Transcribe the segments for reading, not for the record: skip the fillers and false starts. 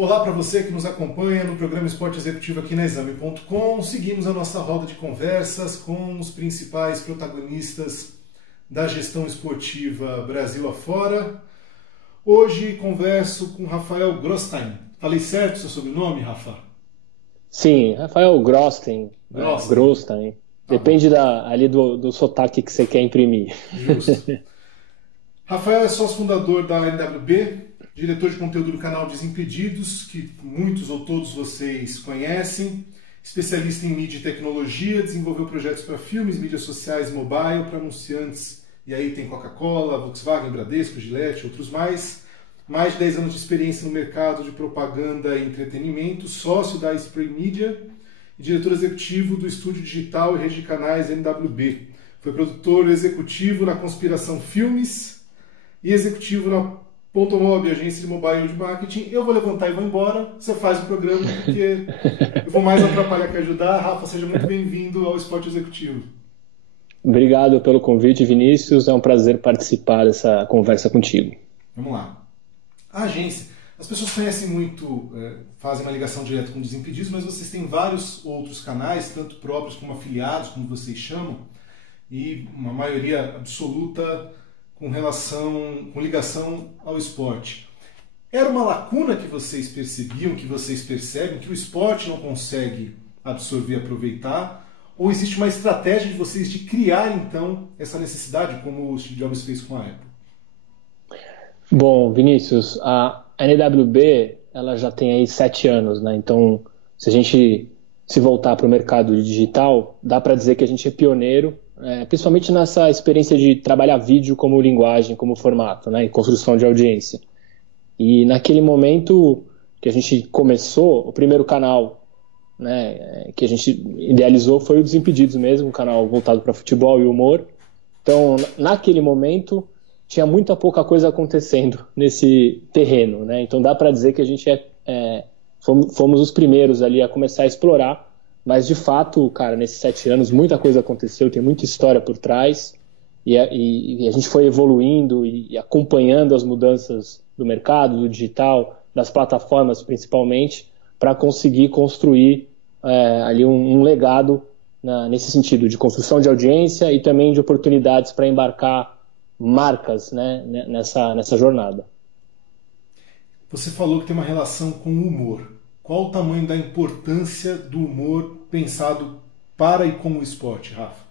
Olá para você que nos acompanha no programa Esporte Executivo aqui na Exame.com. Seguimos a nossa roda de conversas com os principais protagonistas da gestão esportiva Brasil afora. Hoje converso com Rafael Grostein. Falei certo o seu sobrenome, Rafa? Sim, Rafael Grostein. Grostein. Depende ali do sotaque que você quer imprimir. Justo. Rafael é sócio fundador da NWB, diretor de conteúdo do canal Desimpedidos, que muitos ou todos vocês conhecem, especialista em mídia e tecnologia, desenvolveu projetos para filmes, mídias sociais e mobile, para anunciantes, e aí tem Coca-Cola, Volkswagen, Bradesco, Gillette, outros mais. Mais de 10 anos de experiência no mercado de propaganda e entretenimento, sócio da Spray Media e diretor executivo do estúdio digital e rede de canais NWB. Foi produtor executivo na Conspiração Filmes e executivo na Pontomob, agência de mobile de marketing. Eu vou levantar e vou embora, você faz o programa, porque eu vou mais atrapalhar que ajudar. Rafa, seja muito bem-vindo ao Esporte Executivo. Obrigado pelo convite, Vinícius. É um prazer participar dessa conversa contigo. Vamos lá. A agência, as pessoas conhecem muito, fazem uma ligação direta com Desimpedidos, mas vocês têm vários outros canais, tanto próprios como afiliados, como vocês chamam, e uma maioria absoluta com ligação ao esporte. Era uma lacuna que vocês percebiam, que vocês percebem, que o esporte não consegue absorver e aproveitar? Ou existe uma estratégia de vocês de criar, então, essa necessidade, como o Steve Jobs fez com a Apple? Bom, Vinícius, a NWB ela já tem aí 7 anos, né? Então, se a gente se voltar para o mercado digital, dá para dizer que a gente é pioneiro, principalmente nessa experiência de trabalhar vídeo como linguagem, como formato, né? E construção de audiência. E naquele momento que a gente começou, o primeiro canal, né, que a gente idealizou foi o Desimpedidos mesmo, um canal voltado para futebol e humor. Então, naquele momento, tinha muita pouca coisa acontecendo nesse terreno, né? Então dá para dizer que a gente fomos os primeiros ali a começar a explorar, mas de fato, cara, nesses 7 anos muita coisa aconteceu, tem muita história por trás e a gente foi evoluindo e acompanhando as mudanças do mercado, do digital, das plataformas principalmente, para conseguir construir ali um legado nesse sentido de construção de audiência e também de oportunidades para embarcar marcas, né, nessa jornada. Você falou que tem uma relação com o humor. Qual o tamanho da importância do humor pensado para e com o esporte, Rafa?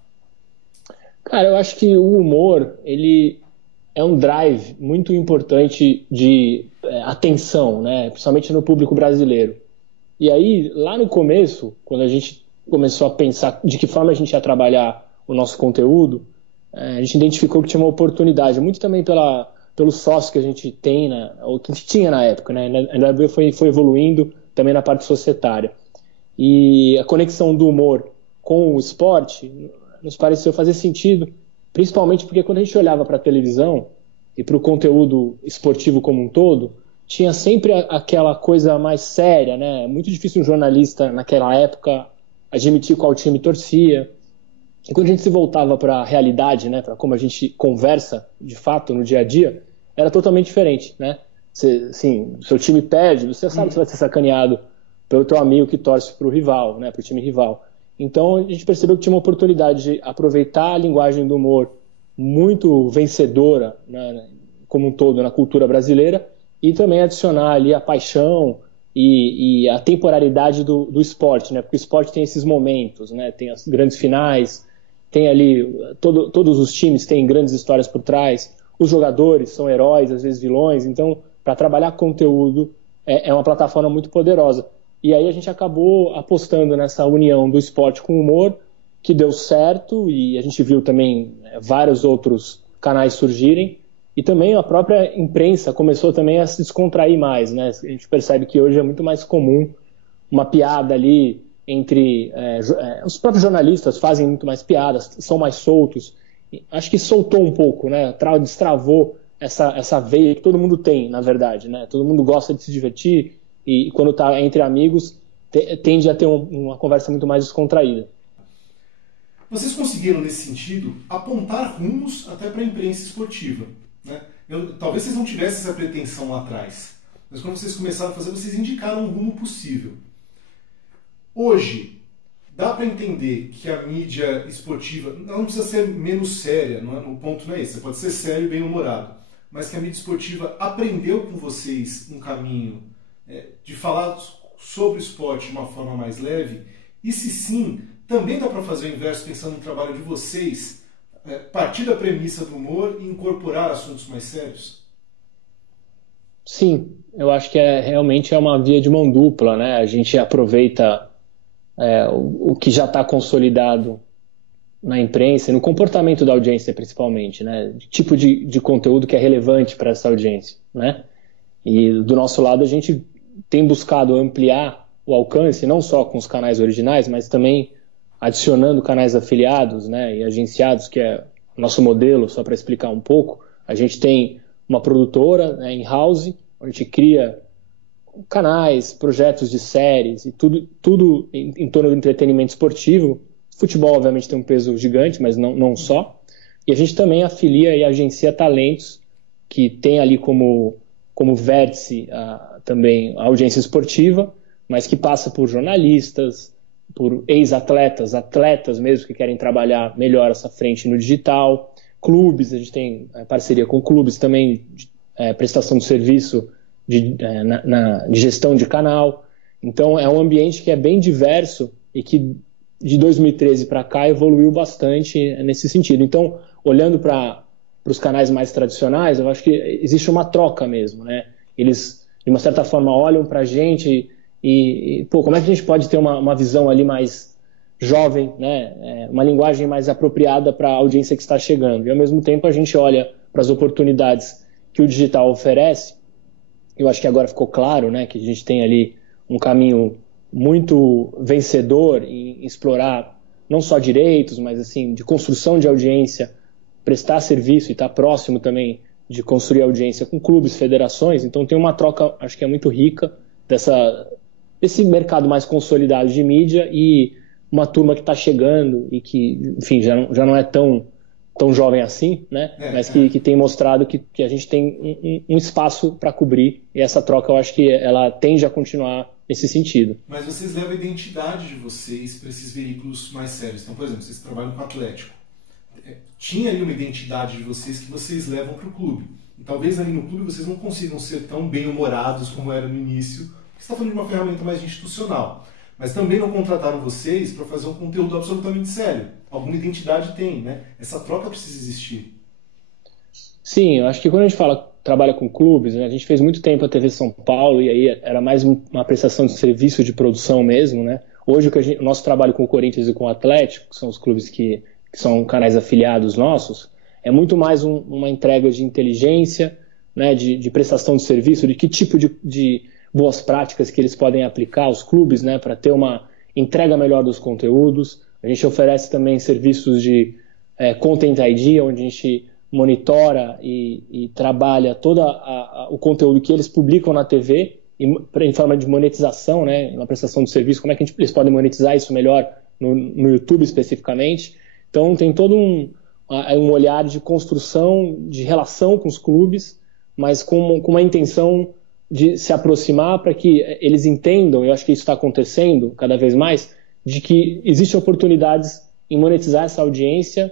Cara, eu acho que o humor, ele é um drive muito importante de atenção, né, principalmente no público brasileiro. E aí, lá no começo, quando a gente começou a pensar de que forma a gente ia trabalhar o nosso conteúdo, a gente identificou que tinha uma oportunidade, muito também pelo sócio que a gente tem, né, ou que a gente tinha na época, né? A NWB foi evoluindo também na parte societária. E a conexão do humor com o esporte nos pareceu fazer sentido, principalmente porque quando a gente olhava para a televisão e para o conteúdo esportivo como um todo, tinha sempre aquela coisa mais séria, né? Muito difícil um jornalista naquela época admitir qual time torcia. E quando a gente se voltava para a realidade, né, para como a gente conversa de fato no dia a dia, era totalmente diferente, né? Seu time perde, você sabe que você vai ser sacaneado pelo teu amigo que torce para o rival, né, para o time rival. Então a gente percebeu que tinha uma oportunidade de aproveitar a linguagem do humor muito vencedora, né, como um todo na cultura brasileira e também adicionar ali a paixão e a temporalidade do esporte, né? Porque o esporte tem esses momentos, né? Tem as grandes finais, tem ali, todos os times têm grandes histórias por trás, os jogadores são heróis, às vezes vilões, então para trabalhar conteúdo é uma plataforma muito poderosa. E aí a gente acabou apostando nessa união do esporte com o humor, que deu certo, e a gente viu também vários outros canais surgirem, e também a própria imprensa começou também a se descontrair mais, né? A gente percebe que hoje é muito mais comum uma piada ali entre os próprios jornalistas fazem muito mais piadas, são mais soltos. Acho que soltou um pouco, né? Destravou essa veia que todo mundo tem, na verdade, né? Todo mundo gosta de se divertir e quando está entre amigos tende a ter uma conversa muito mais descontraída. Vocês conseguiram, nesse sentido, apontar rumos até para a imprensa esportiva, né? Talvez vocês não tivessem essa pretensão lá atrás, mas quando vocês começaram a fazer, vocês indicaram um rumo possível. Hoje, dá para entender que a mídia esportiva não precisa ser menos séria, não é? O ponto não é esse, você pode ser sério e bem-humorado, mas que a mídia esportiva aprendeu com vocês um caminho de falar sobre o esporte de uma forma mais leve, e se sim, também dá para fazer o inverso pensando no trabalho de vocês, partir da premissa do humor e incorporar assuntos mais sérios? Sim, eu acho que realmente é uma via de mão dupla, né? A gente aproveita o que já está consolidado na imprensa, no comportamento da audiência principalmente, né? Tipo de conteúdo que é relevante para essa audiência, né? E do nosso lado a gente tem buscado ampliar o alcance, não só com os canais originais, mas também adicionando canais afiliados, né, e agenciados, que é o nosso modelo, só para explicar um pouco. A gente tem uma produtora, né, in-house, onde a gente cria canais, projetos de séries e tudo em torno do entretenimento esportivo. Futebol, obviamente, tem um peso gigante, mas não só. E a gente também afilia e agencia talentos que tem ali como vértice também a audiência esportiva, mas que passa por jornalistas, por ex-atletas, atletas mesmo que querem trabalhar melhor essa frente no digital, clubes, a gente tem parceria com clubes também, prestação de serviço de gestão de canal. Então é um ambiente que é bem diverso e que de 2013 para cá evoluiu bastante nesse sentido. Então, olhando para os canais mais tradicionais, eu acho que existe uma troca mesmo, né? Eles, de uma certa forma, olham para a gente e como é que a gente pode ter uma visão ali mais jovem, né? Uma linguagem mais apropriada para a audiência que está chegando. E, ao mesmo tempo, a gente olha para as oportunidades que o digital oferece. Eu acho que agora ficou claro, né, que a gente tem ali um caminho muito vencedor em explorar não só direitos, mas assim, de construção de audiência, prestar serviço e estar próximo também de construir audiência com clubes, federações. Então tem uma troca, acho que é muito rica, desse mercado mais consolidado de mídia e uma turma que está chegando e que, enfim, já não é tão jovem assim, né? Mas que tem mostrado que a gente tem um espaço para cobrir, e essa troca eu acho que ela tende a continuar nesse sentido. Mas vocês levam a identidade de vocês para esses veículos mais sérios. Então, por exemplo, vocês trabalham com o Atlético. Tinha ali uma identidade de vocês que vocês levam para o clube. E talvez ali no clube vocês não consigam ser tão bem-humorados como era no início, porque você está falando de uma ferramenta mais institucional. Mas também não contrataram vocês para fazer um conteúdo absolutamente sério. Alguma identidade tem, né? Essa troca precisa existir. Sim, eu acho que quando a gente trabalha com clubes, né, a gente fez muito tempo a TV São Paulo e aí era mais uma prestação de serviço de produção mesmo, né? Hoje o nosso trabalho com o Corinthians e com o Atlético, que são os clubes que são canais afiliados nossos, é muito mais uma entrega de inteligência, né, de prestação de serviço, de que tipo de boas práticas que eles podem aplicar aos clubes, né, para ter uma entrega melhor dos conteúdos. A gente oferece também serviços de Content ID, onde a gente monitora e trabalha todo o conteúdo que eles publicam na TV em forma de monetização, né, na prestação de serviço, como é que eles podem monetizar isso melhor no YouTube especificamente. Então tem todo um olhar de construção, de relação com os clubes, mas com uma intenção de se aproximar para que eles entendam, eu acho que isso está acontecendo cada vez mais, de que existem oportunidades em monetizar essa audiência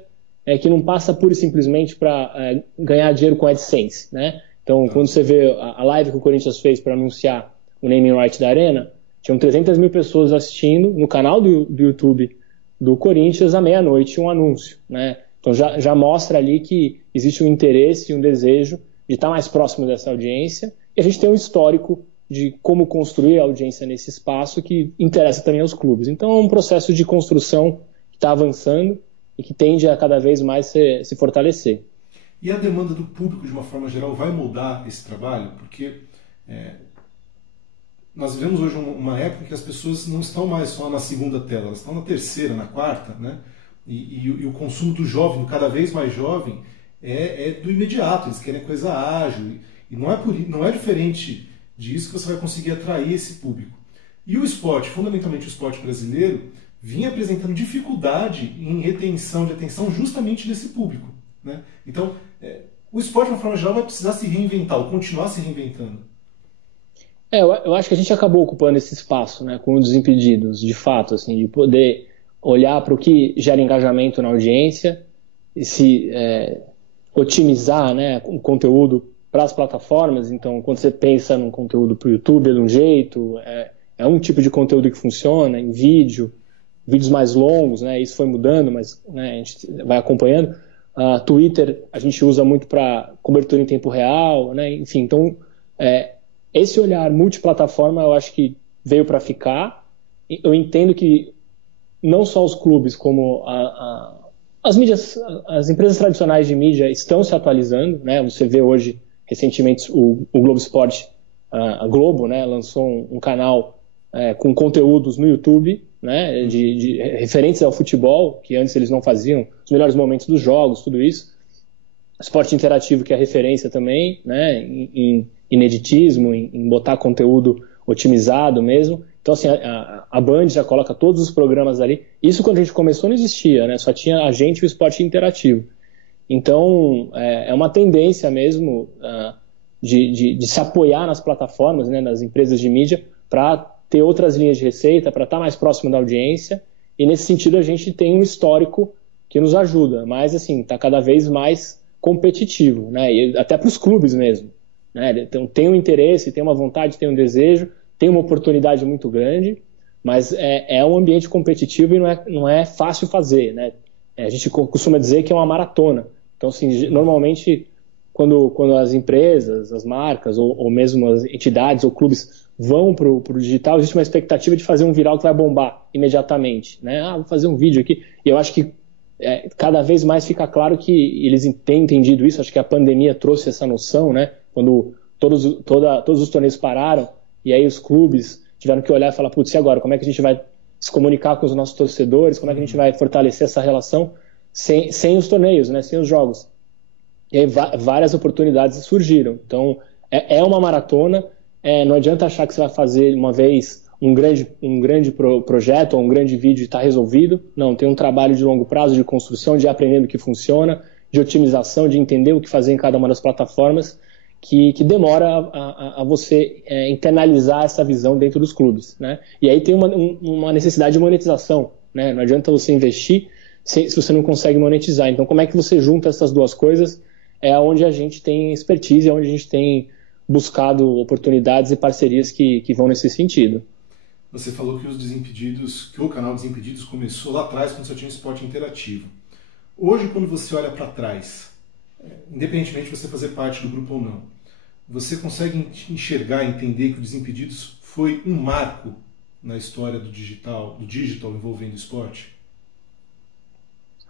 que não passa pura e simplesmente para ganhar dinheiro com AdSense, né? Então, quando você vê a live que o Corinthians fez para anunciar o naming right da Arena, tinham 300 mil pessoas assistindo no canal do YouTube do Corinthians à meia-noite um anúncio, né? Então já mostra ali que existe um interesse e um desejo de estar mais próximo dessa audiência, e a gente tem um histórico de como construir a audiência nesse espaço que interessa também aos clubes. Então é um processo de construção que está avançando e que tende a cada vez mais se fortalecer. E a demanda do público, de uma forma geral, vai mudar esse trabalho? Porque nós vivemos hoje uma época em que as pessoas não estão mais só na segunda tela, elas estão na terceira, na quarta, né? E o consumo do jovem, do cada vez mais jovem, é do imediato, eles querem coisa ágil. E não é diferente disso que você vai conseguir atrair esse público. E o esporte, fundamentalmente o esporte brasileiro, vinha apresentando dificuldade em retenção de atenção justamente desse público, né? Então, o esporte, de uma forma geral, vai precisar se reinventar, ou continuar se reinventando. Eu acho que a gente acabou ocupando esse espaço, né, com o Desimpedidos, de fato, assim, de poder olhar para o que gera engajamento na audiência e se otimizar, né, o conteúdo para as plataformas. Então, quando você pensa num conteúdo para o YouTube, é de um jeito, é um tipo de conteúdo que funciona, em vídeos mais longos, né, isso foi mudando, mas né, a gente vai acompanhando. Twitter a gente usa muito para cobertura em tempo real, né, enfim, então esse olhar multiplataforma eu acho que veio para ficar. Eu entendo que não só os clubes, como as mídias, as empresas tradicionais de mídia estão se atualizando, né? Você vê hoje, recentemente, o Globo Esporte, a Globo, né, lançou um canal com conteúdos no YouTube, né, de referentes ao futebol, que antes eles não faziam, os melhores momentos dos jogos, tudo isso. Esporte interativo, que é referência também, né, em ineditismo, em botar conteúdo otimizado mesmo. Então, assim, a Band já coloca todos os programas ali. Isso, quando a gente começou, não existia, né? Só tinha a gente e o esporte interativo. Então, é uma tendência mesmo de se apoiar nas plataformas, né, nas empresas de mídia, para ter outras linhas de receita, para estar mais próximo da audiência. E, nesse sentido, a gente tem um histórico que nos ajuda. Mas, assim, está cada vez mais competitivo, né? E até para os clubes mesmo, né? Então, tem um interesse, tem uma vontade, tem um desejo, tem uma oportunidade muito grande, mas é um ambiente competitivo e não é fácil fazer, né? A gente costuma dizer que é uma maratona. Então, assim, normalmente, quando as empresas, as marcas, ou mesmo as entidades ou clubes vão para o digital, existe uma expectativa de fazer um viral que vai bombar imediatamente, né? Vou fazer um vídeo aqui. E eu acho que cada vez mais fica claro que eles têm entendido isso. Acho que a pandemia trouxe essa noção, né? Quando todos os torneios pararam, e aí os clubes tiveram que olhar e falar, putz, e agora? Como é que a gente vai se comunicar com os nossos torcedores? Como é que a gente vai fortalecer essa relação sem os torneios, né? Sem os jogos? E aí várias oportunidades surgiram. Então, é uma maratona. Não adianta achar que você vai fazer uma vez um grande projeto ou um grande vídeo e está resolvido. Não, tem um trabalho de longo prazo, de construção, de aprender o que funciona, de otimização, de entender o que fazer em cada uma das plataformas, que demora a você internalizar essa visão dentro dos clubes, né? E aí tem uma necessidade de monetização, né? Não adianta você investir se você não consegue monetizar. Então, como é que você junta essas duas coisas? É onde a gente tem expertise, é onde a gente tem buscado oportunidades e parcerias que vão nesse sentido. Você falou que o canal Desimpedidos começou lá atrás, quando você tinha um esporte interativo. Hoje, quando você olha para trás, independentemente de você fazer parte do grupo ou não, você consegue enxergar e entender que o Desimpedidos foi um marco na história do digital envolvendo o esporte?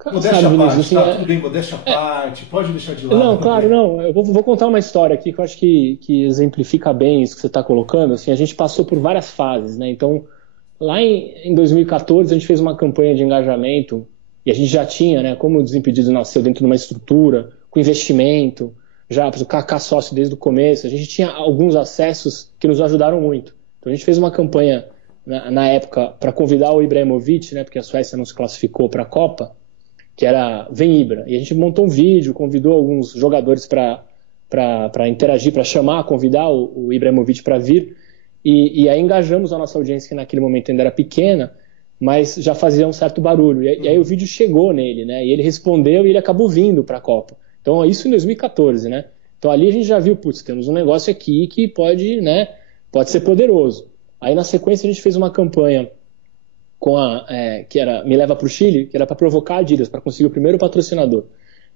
Modéstia à parte, assim, tudo bem, modéstia à parte, pode deixar de lado. Não, claro, não. Eu vou contar uma história aqui que eu acho que exemplifica bem isso que você está colocando. Assim, a gente passou por várias fases, né? Então, lá em 2014, a gente fez uma campanha de engajamento e a gente já tinha, né, como o Desimpedidos nasceu dentro de uma estrutura, com investimento, já o Kaká sócio desde o começo, a gente tinha alguns acessos que nos ajudaram muito. Então, a gente fez uma campanha na época para convidar o Ibrahimovic, né, porque a Suécia não se classificou para a Copa, que era Vem Ibra. E a gente montou um vídeo, convidou alguns jogadores para interagir, para convidar o Ibrahimovic para vir. E aí engajamos a nossa audiência, que naquele momento ainda era pequena, mas já fazia um certo barulho. E aí o vídeo chegou nele, né? E ele respondeu e ele acabou vindo para a Copa. Então, isso em 2014, né? Então, ali a gente já viu, putz, temos um negócio aqui que pode ser poderoso. Aí, na sequência, a gente fez uma campanha que era Me Leva para o Chile, que era para provocar a Adidas, para conseguir o primeiro patrocinador.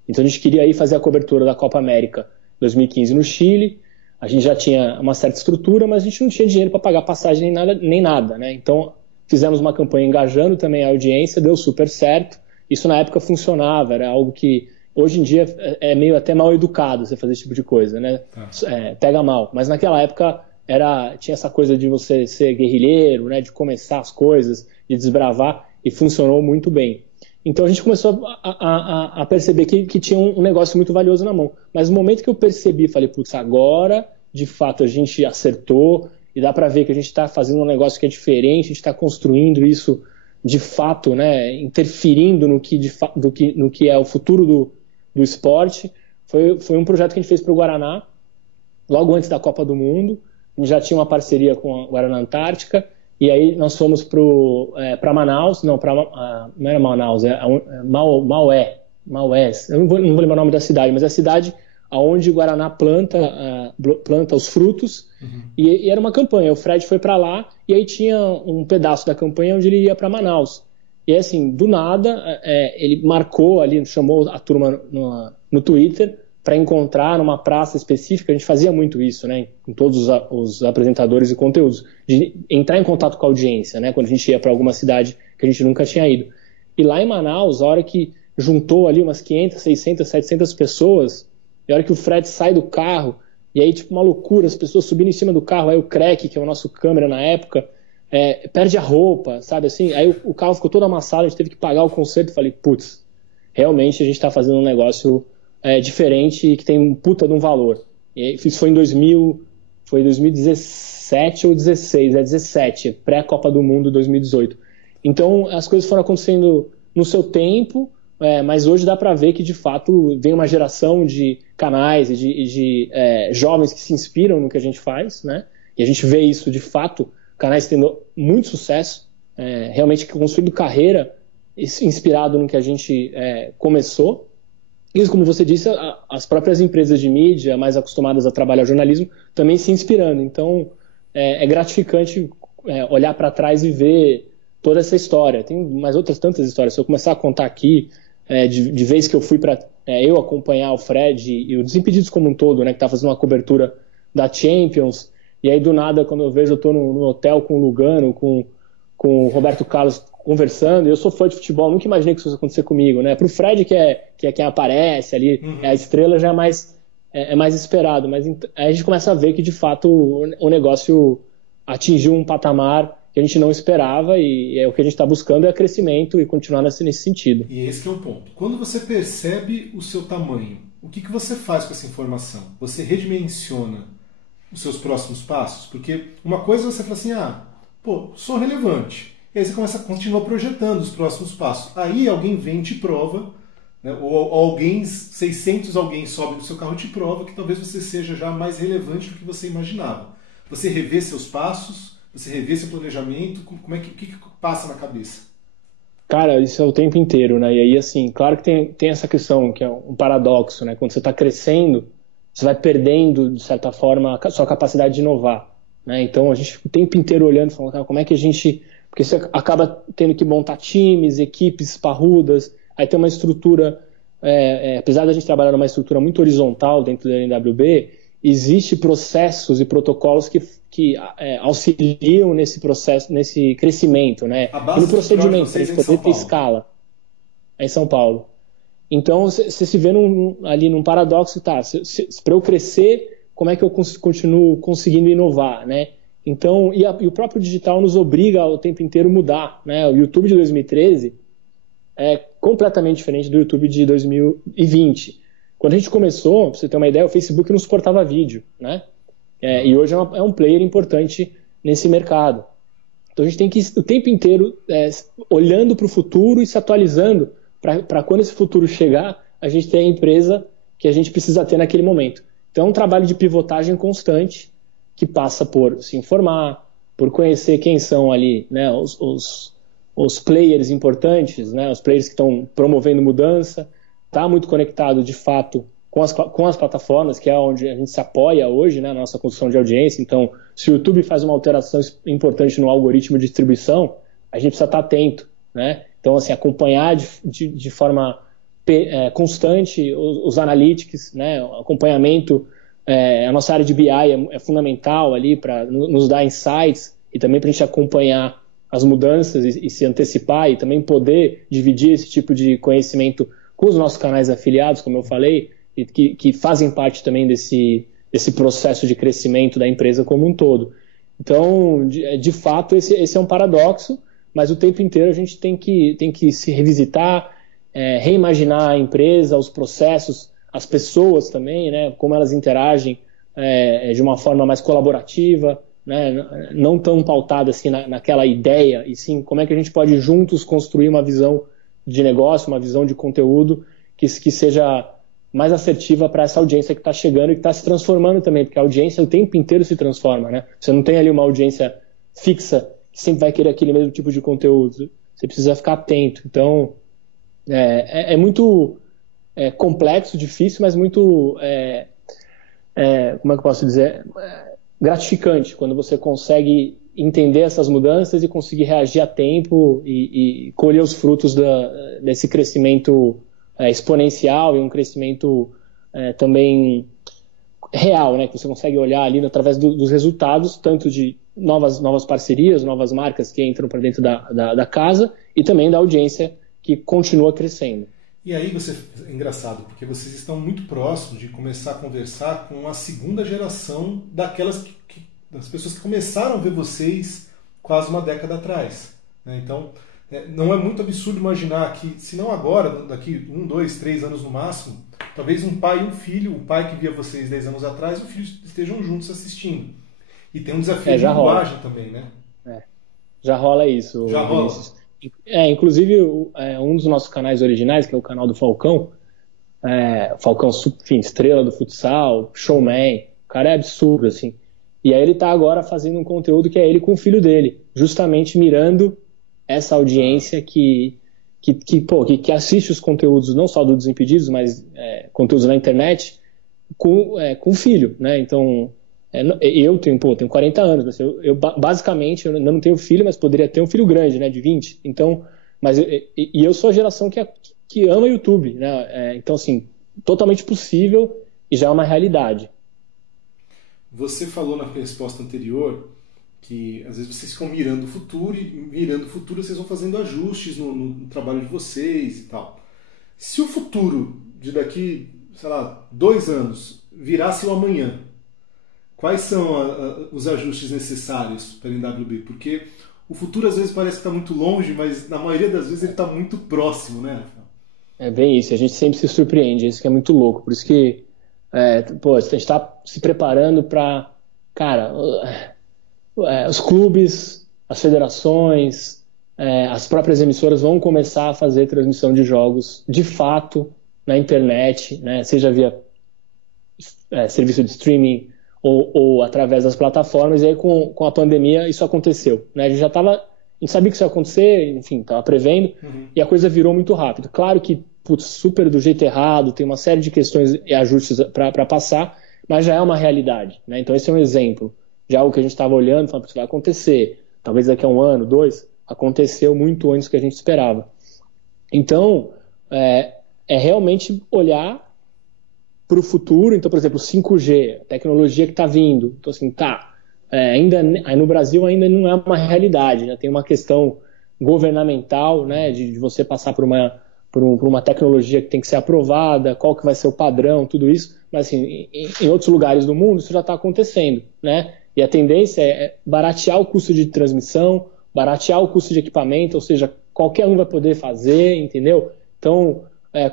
Então a gente queria ir fazer a cobertura da Copa América 2015 no Chile. A gente já tinha uma certa estrutura, mas a gente não tinha dinheiro para pagar passagem nem nada, né? Então fizemos uma campanha engajando também a audiência, deu super certo. Isso na época funcionava, era algo que hoje em dia é meio até mal educado você fazer esse tipo de coisa, né? Pega mal. Mas naquela época tinha essa coisa de você ser guerrilheiro, né? De começar as coisas, de desbravar, e funcionou muito bem. Então a gente começou a perceber que tinha um negócio muito valioso na mão. Mas no momento que eu percebi, falei, putz, agora de fato a gente acertou e dá para ver que a gente está fazendo um negócio que é diferente, a gente está construindo isso de fato, né, interferindo no que é o futuro do esporte. Foi um projeto que a gente fez para o Guaraná, logo antes da Copa do Mundo. a gente já tinha uma parceria com a Guaraná Antártica, e aí nós fomos para Manaus, não era Manaus, Maués, eu não vou lembrar o nome da cidade, mas é a cidade onde o Guaraná planta os frutos, e era uma campanha. O Fred foi para lá, e aí tinha um pedaço da campanha onde ele ia para Manaus. E assim, do nada, ele marcou ali, chamou a turma no Twitter para encontrar numa praça específica. A gente fazia muito isso, né, com todos os apresentadores e conteúdos, de entrar em contato com a audiência, né, quando a gente ia para alguma cidade que a gente nunca tinha ido. E lá em Manaus, a hora que juntou ali umas 500, 600, 700 pessoas, e a hora que o Fred sai do carro, e aí tipo uma loucura, as pessoas subindo em cima do carro, aí o Crack, que é o nosso câmera na época, perde a roupa, sabe assim, aí o carro ficou todo amassado, a gente teve que pagar o conserto. Falei, putz, realmente a gente está fazendo um negócio diferente e que tem um puta de um valor. E isso foi em 2017 ou 16, 17, pré-Copa do Mundo 2018. Então as coisas foram acontecendo no seu tempo, mas hoje dá para ver que de fato vem uma geração de canais e de jovens que se inspiram no que a gente faz, né? E a gente vê isso de fato, canais tendo muito sucesso, realmente construindo carreira inspirado no que a gente começou. E como você disse, as próprias empresas de mídia mais acostumadas a trabalhar jornalismo também se inspirando. Então é gratificante olhar para trás e ver toda essa história. Tem mais outras tantas histórias. Se eu começar a contar aqui, de vez que eu fui para eu acompanhar o Fred e o Desimpedidos como um todo, né, que está fazendo uma cobertura da Champions, e aí do nada, quando eu vejo, eu estou no hotel com o Lugano, com o Roberto Carlos conversando, e eu sou fã de futebol, nunca imaginei que isso fosse acontecer comigo, né? Para o Fred, que é quem aparece ali, a estrela, já é mais esperado, mas aí a gente começa a ver que de fato o negócio atingiu um patamar que a gente não esperava, e o que a gente está buscando é crescimento e continuar nesse sentido. E esse que é o ponto. Quando você percebe o seu tamanho, o que você faz com essa informação? Você redimensiona os seus próximos passos? Porque uma coisa é você fala assim, sou relevante. E aí você continua projetando os próximos passos. Aí alguém vem e te prova, né, ou 600 alguém sobe no seu carro e te prova que talvez você seja já mais relevante do que você imaginava. Você revê seus passos, você revê seu planejamento, o que passa na cabeça? Cara, isso é o tempo inteiro, né? E aí, assim, claro que tem essa questão, que é um paradoxo, né? Quando você está crescendo, você vai perdendo, de certa forma, a sua capacidade de inovar, né? Então, a gente fica o tempo inteiro olhando, falando, como é que a gente... Porque você acaba tendo que montar times, equipes parrudas, aí tem uma estrutura... apesar da gente trabalhar numa estrutura muito horizontal dentro da NWB, existe processos e protocolos que auxiliam nesse processo, nesse crescimento, né? E no procedimento, para a gente poder ter escala. É em São Paulo. Então, você se vê ali num paradoxo, para eu crescer, como é que eu continuo conseguindo inovar, né? Então, e o próprio digital nos obriga o tempo inteiro a mudar, né? O YouTube de 2013 é completamente diferente do YouTube de 2020. Quando a gente começou, para você ter uma ideia, o Facebook não suportava vídeo, né? E hoje é um player importante nesse mercado. Então a gente tem que ir o tempo inteiro olhando para o futuro e se atualizando para quando esse futuro chegar, a gente ter a empresa que a gente precisa ter naquele momento. Então é um trabalho de pivotagem constante que passa por se informar, por conhecer quem são ali, né, os players importantes, né, os players que estão promovendo mudança, está muito conectado de fato com as plataformas, que é onde a gente se apoia hoje, né, na nossa construção de audiência. Então, se o YouTube faz uma alteração importante no algoritmo de distribuição, a gente precisa estar atento, né? Então, assim, acompanhar de forma constante os analytics, né, o acompanhamento, a nossa área de BI é fundamental ali para nos dar insights e também para a gente acompanhar as mudanças e se antecipar e também poder dividir esse tipo de conhecimento com os nossos canais afiliados, como eu falei, e que fazem parte também desse processo de crescimento da empresa como um todo. Então, de fato, esse é um paradoxo, mas o tempo inteiro a gente tem que se revisitar, reimaginar a empresa, os processos, as pessoas também, né, como elas interagem de uma forma mais colaborativa, né, não tão pautada assim naquela ideia, e sim como é que a gente pode juntos construir uma visão de negócio, uma visão de conteúdo que seja mais assertiva para essa audiência que está chegando e que está se transformando também, porque a audiência o tempo inteiro se transforma, né? Você não tem ali uma audiência fixa que sempre vai querer aquele mesmo tipo de conteúdo. Você precisa ficar atento. Então, é muito complexo, difícil, mas muito, como é que eu posso dizer, gratificante quando você consegue entender essas mudanças e conseguir reagir a tempo e colher os frutos desse crescimento exponencial e um crescimento também real, né? Que você consegue olhar ali através dos resultados, tanto de novas parcerias, novas marcas que entram para dentro da casa e também da audiência que continua crescendo. E aí é engraçado, porque vocês estão muito próximos de começar a conversar com a segunda geração das pessoas que começaram a ver vocês quase uma década atrás, né? Então, não é muito absurdo imaginar que, se não agora, daqui 1, 2, 3 anos no máximo, talvez um pai e um filho, o pai que via vocês 10 anos atrás e o filho estejam juntos assistindo. E tem um desafio de linguagem também, né? Já rola isso. Já rola. Inclusive, um dos nossos canais originais, que é o canal do Falcão, Falcão, enfim, estrela do futsal, showman, o cara é absurdo, assim. E aí ele tá agora fazendo um conteúdo que é ele com o filho dele, justamente mirando essa audiência que assiste os conteúdos, não só do Desimpedidos, mas conteúdos na internet, com o filho, né? Então, eu tenho 40 anos, mas eu basicamente eu não tenho filho, mas poderia ter um filho grande, né, de 20. Então, eu sou a geração que ama YouTube, né? Então, assim, totalmente possível e já é uma realidade. Você falou na resposta anterior que às vezes vocês ficam mirando o futuro e mirando o futuro vocês vão fazendo ajustes no trabalho de vocês e tal. Se o futuro de daqui, sei lá, 2 anos virasse o amanhã, quais são os ajustes necessários para a NWB? Porque o futuro às vezes parece que está muito longe, mas na maioria das vezes ele está muito próximo, né? É bem isso, a gente sempre se surpreende, isso que é muito louco. Por isso que a gente está se preparando para, cara, os clubes, as federações, as próprias emissoras vão começar a fazer transmissão de jogos de fato na internet, né? Seja via serviço de streaming, ou através das plataformas, e aí com a pandemia isso aconteceu, né? A gente sabia que isso ia acontecer, enfim, estava prevendo, e a coisa virou muito rápido. Claro que, super do jeito errado, tem uma série de questões e ajustes para passar, mas já é uma realidade, né? Então esse é um exemplo de algo que a gente estava olhando, falando que isso vai acontecer, talvez daqui a 1 ano, 2, aconteceu muito antes do que a gente esperava. Então, é realmente olhar para o futuro. Então, por exemplo, 5G, tecnologia que está vindo. Então, assim, ainda no Brasil ainda não é uma realidade, já tem uma questão governamental, né, de você passar por uma tecnologia que tem que ser aprovada, qual que vai ser o padrão, tudo isso. Mas, assim, em outros lugares do mundo isso já está acontecendo, né? E a tendência é baratear o custo de transmissão, baratear o custo de equipamento, ou seja, qualquer um vai poder fazer, entendeu? Então,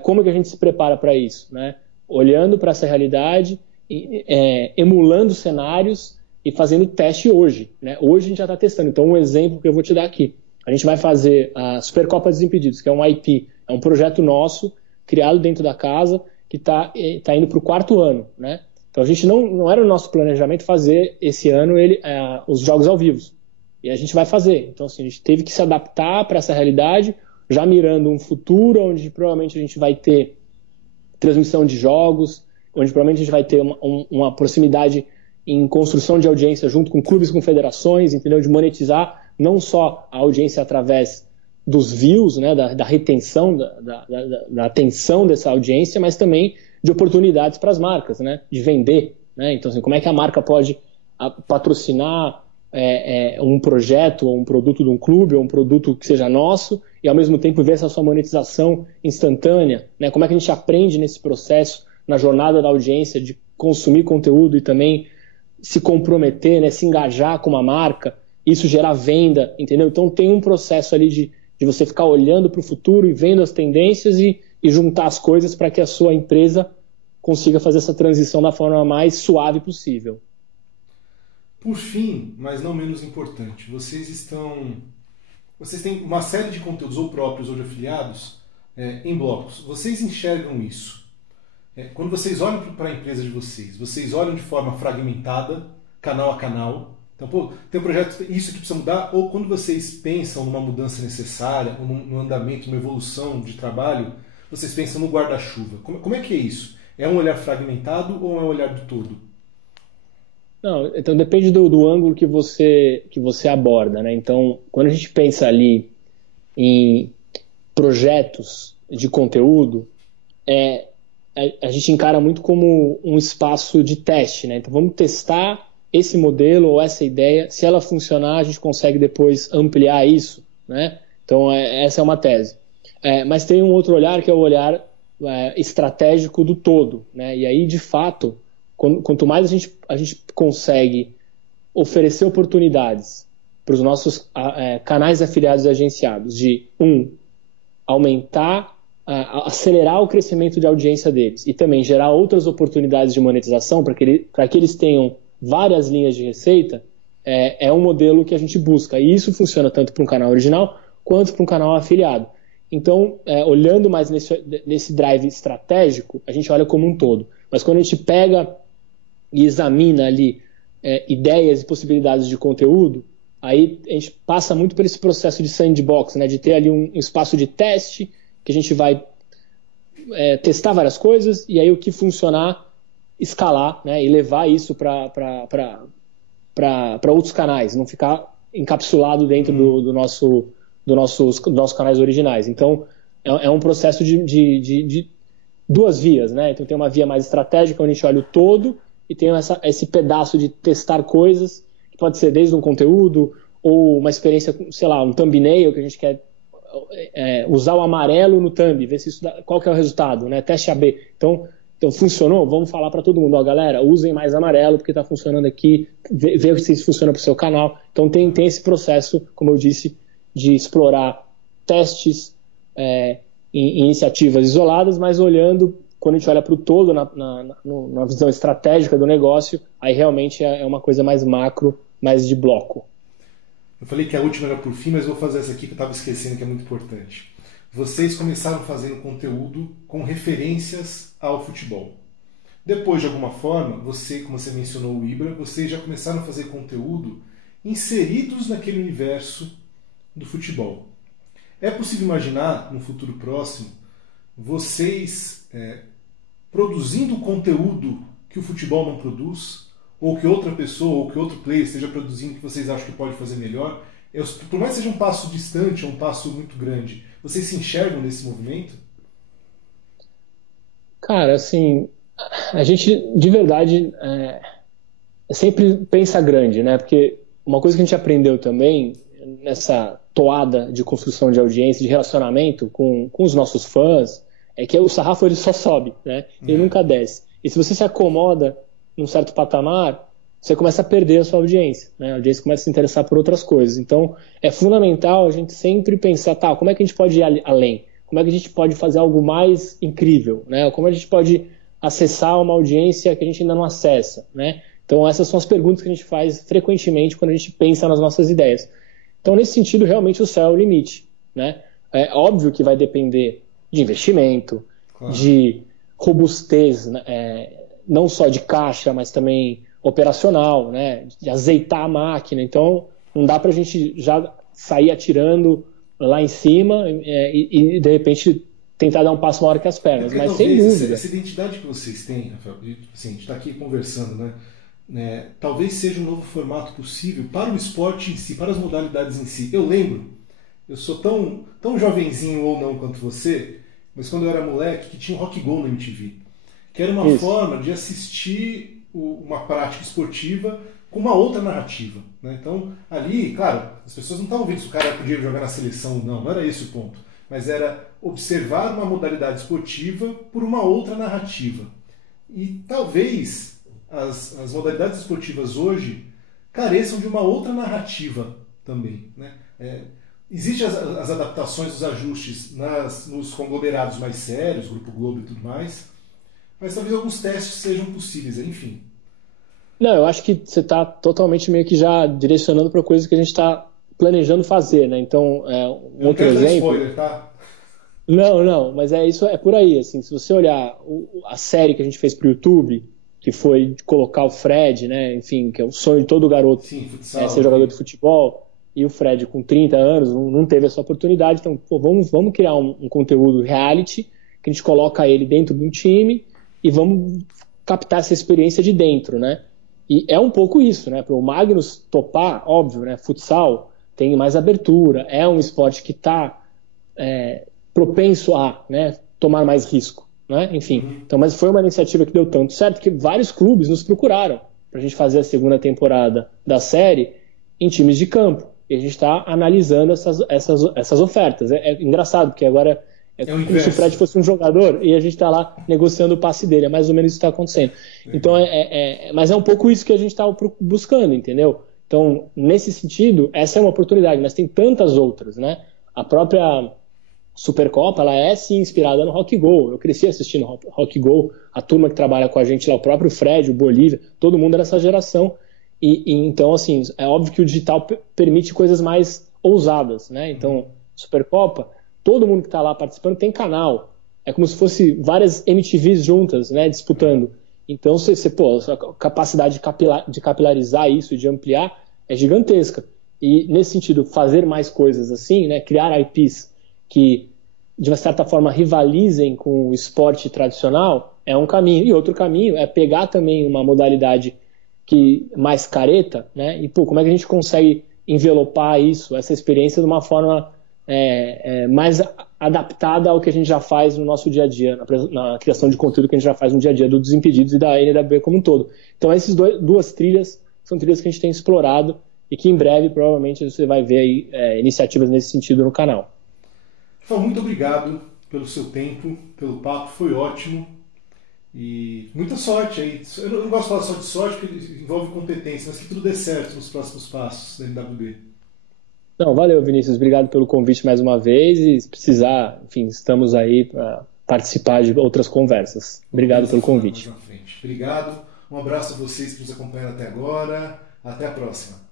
como que a gente se prepara para isso, né? Olhando para essa realidade, emulando cenários e fazendo teste hoje, né? Hoje a gente já está testando. Então, um exemplo que eu vou te dar aqui. A gente vai fazer a Supercopa Desimpedidos, que é um IP, é um projeto nosso, criado dentro da casa, que está indo para o 4º ano, né? Então, a gente não era o nosso planejamento fazer esse ano os jogos ao vivo. E a gente vai fazer. Então, assim, a gente teve que se adaptar para essa realidade, já mirando um futuro onde provavelmente a gente vai ter transmissão de jogos, onde provavelmente a gente vai ter uma proximidade em construção de audiência junto com clubes, com federações, entendeu? De monetizar não só a audiência através dos views, né, da retenção, da atenção dessa audiência, mas também de oportunidades para as marcas, né, de vender, né? Então, assim, como é que a marca pode patrocinar um projeto ou um produto de um clube ou um produto que seja nosso e ao mesmo tempo ver essa sua monetização instantânea, né? Como é que a gente aprende nesse processo, na jornada da audiência, de consumir conteúdo e também se comprometer, né? Se engajar com uma marca, isso gerar venda, entendeu? Então tem um processo ali de você ficar olhando para o futuro e vendo as tendências e juntar as coisas para que a sua empresa consiga fazer essa transição da forma mais suave possível. Por fim, mas não menos importante, vocês têm uma série de conteúdos ou próprios ou de afiliados em blocos. Vocês enxergam isso quando vocês olham para a empresa de vocês olham de forma fragmentada, canal a canal. Então, pô, tem um projeto, isso que precisa mudar, ou quando vocês pensam numa mudança necessária, ou num andamento, numa evolução de trabalho, vocês pensam no guarda-chuva. Como é que é isso? É um olhar fragmentado ou é um olhar do todo? Não, então depende do ângulo que você aborda, né? Então, quando a gente pensa ali em projetos de conteúdo, a gente encara muito como um espaço de teste, né? Então vamos testar esse modelo ou essa ideia, se ela funcionar, a gente consegue depois ampliar isso, né? Então essa é uma tese. Mas tem um outro olhar que é o olhar estratégico do todo, né? E aí, de fato, quanto mais a gente consegue oferecer oportunidades para os nossos canais afiliados e agenciados de, aumentar, acelerar o crescimento de audiência deles e também gerar outras oportunidades de monetização para que eles tenham várias linhas de receita, é um modelo que a gente busca. E isso funciona tanto para um canal original quanto para um canal afiliado. Então, olhando mais nesse drive estratégico, a gente olha como um todo. Mas quando a gente pega e examina ali ideias e possibilidades de conteúdo, aí a gente passa muito por esse processo de sandbox, né, de ter ali um espaço de teste, que a gente vai testar várias coisas, e aí o que funcionar, escalar, né, e levar isso para outros canais, não ficar encapsulado dentro dos nossos canais originais. Então, é um processo de duas vias, né? Então tem uma via mais estratégica, onde a gente olha o todo, e tem esse pedaço de testar coisas, que pode ser desde um conteúdo, ou uma experiência, sei lá, um thumbnail, que a gente quer usar o amarelo no thumb, ver se qual que é o resultado, né? Teste AB. Então funcionou? Vamos falar para todo mundo, ó, galera, usem mais amarelo, porque está funcionando aqui, ver se isso funciona para o seu canal. Então tem esse processo, como eu disse, de explorar testes em iniciativas isoladas, mas olhando, quando a gente olha para o todo, na visão estratégica do negócio, aí realmente é uma coisa mais macro, mais de bloco. Eu falei que a última era por fim, mas vou fazer essa aqui que eu estava esquecendo, que é muito importante. Vocês começaram fazendo conteúdo com referências ao futebol. Depois, de alguma forma, como você mencionou o Ibra, vocês já começaram a fazer conteúdo inseridos naquele universo do futebol. É possível imaginar, no futuro próximo, vocês produzindo conteúdo que o futebol não produz, ou que outra pessoa, ou que outro player esteja produzindo que vocês acham que pode fazer melhor? Por mais que seja um passo distante ou um passo muito grande, vocês se enxergam nesse movimento? Cara, assim, a gente, de verdade, sempre pensa grande, né? Porque uma coisa que a gente aprendeu também nessa toada de construção de audiência, de relacionamento com os nossos fãs, é que o sarrafo ele só sobe, né? Ele nunca desce. E se você se acomoda num certo patamar, você começa a perder a sua audiência, né? A audiência começa a se interessar por outras coisas. Então, é fundamental a gente sempre pensar, como é que a gente pode ir além? Como é que a gente pode fazer algo mais incrível, né? Como a gente pode acessar uma audiência que a gente ainda não acessa, né? Então, essas são as perguntas que a gente faz frequentemente quando a gente pensa nas nossas ideias. Então, nesse sentido, realmente o céu é o limite, né? É óbvio que vai depender de investimento, claro, de robustez, né? Não só de caixa, mas também operacional, né? De azeitar a máquina. Então, não dá para a gente já sair atirando lá em cima e de repente tentar dar um passo maior que as pernas. Mas sem dúvida. Essa identidade que vocês têm, Rafael, assim, a gente está aqui conversando, né? Talvez seja um novo formato possível para o esporte em si, para as modalidades em si. Eu lembro, eu sou tão jovenzinho ou não quanto você, mas quando eu era moleque, que tinha o Rock Go no MTV, que era uma forma de assistir uma prática esportiva com uma outra narrativa, né? Então, ali, claro, as pessoas não estavam vendo se o cara podia jogar na seleção ou não era esse o ponto, mas era observar uma modalidade esportiva por uma outra narrativa. E talvez as modalidades esportivas hoje careçam de uma outra narrativa também, né? Existem as adaptações, os ajustes nos conglomerados mais sérios, Grupo Globo e tudo mais, mas talvez alguns testes sejam possíveis, enfim. Não, eu acho que você está totalmente meio que já direcionando para coisas que a gente está planejando fazer, né? Então, outro exemplo... Spoiler, tá? Não, não, mas é isso, é por aí, assim, se você olhar a série que a gente fez pro YouTube, que foi de colocar o Fred, né, enfim, que é o sonho de todo garoto, Sim, futsal, ser eu jogador vi. de futebol, e o Fred com 30 anos não teve essa oportunidade, então, pô, vamos criar um conteúdo reality, que a gente coloca ele dentro de um time, e vamos captar essa experiência de dentro, né, e é um pouco isso, né, para o Magnus topar, óbvio, né, futsal tem mais abertura, é um esporte que está propenso a, né, tomar mais risco, né? Enfim. Uhum. Então, mas foi uma iniciativa que deu tanto certo que vários clubes nos procuraram para a gente fazer a segunda temporada da série em times de campo. E a gente está analisando essas ofertas. É engraçado, porque agora é É o como se o Fred inverso. fosse um jogador e a gente está lá negociando o passe dele. É mais ou menos isso que está acontecendo. Então, Legal. mas é um pouco isso que a gente está buscando, entendeu? Então, nesse sentido, essa é uma oportunidade, mas tem tantas outras, né? A própria Supercopa, ela é sim inspirada no Rock Go. Eu cresci assistindo Rock Go, a turma que trabalha com a gente lá, o próprio Fred, o Bolívia, todo mundo era dessa geração. Então, assim, é óbvio que o digital permite coisas mais ousadas, né? Então, Uhum. Supercopa, todo mundo que está lá participando tem canal. É como se fosse várias MTVs juntas, né, disputando. Então, pô, a capacidade de capilarizar isso e de ampliar é gigantesca. E, nesse sentido, fazer mais coisas assim, né, criar IPs que, de uma certa forma, rivalizem com o esporte tradicional, é um caminho. E outro caminho é pegar também uma modalidade que mais careta, né? E, pô, como é que a gente consegue envelopar isso, essa experiência, de uma forma mais adaptada ao que a gente já faz no nosso dia a dia, na criação de conteúdo que a gente já faz no dia a dia do Desimpedidos e da NWB como um todo. Então, essas duas trilhas são trilhas que a gente tem explorado e que em breve, provavelmente, você vai ver aí, iniciativas nesse sentido no canal. Rafael, muito obrigado pelo seu tempo, pelo papo, foi ótimo. E muita sorte aí. Eu não gosto de falar só de sorte porque envolve competência, mas que tudo dê certo nos próximos passos da NWB. Não, valeu, Vinícius. Obrigado pelo convite mais uma vez e se precisar, enfim, estamos aí para participar de outras conversas. Obrigado Voltamos a pelo falar mais convite. na frente. Obrigado. Um abraço a vocês que nos acompanharam até agora. Até a próxima.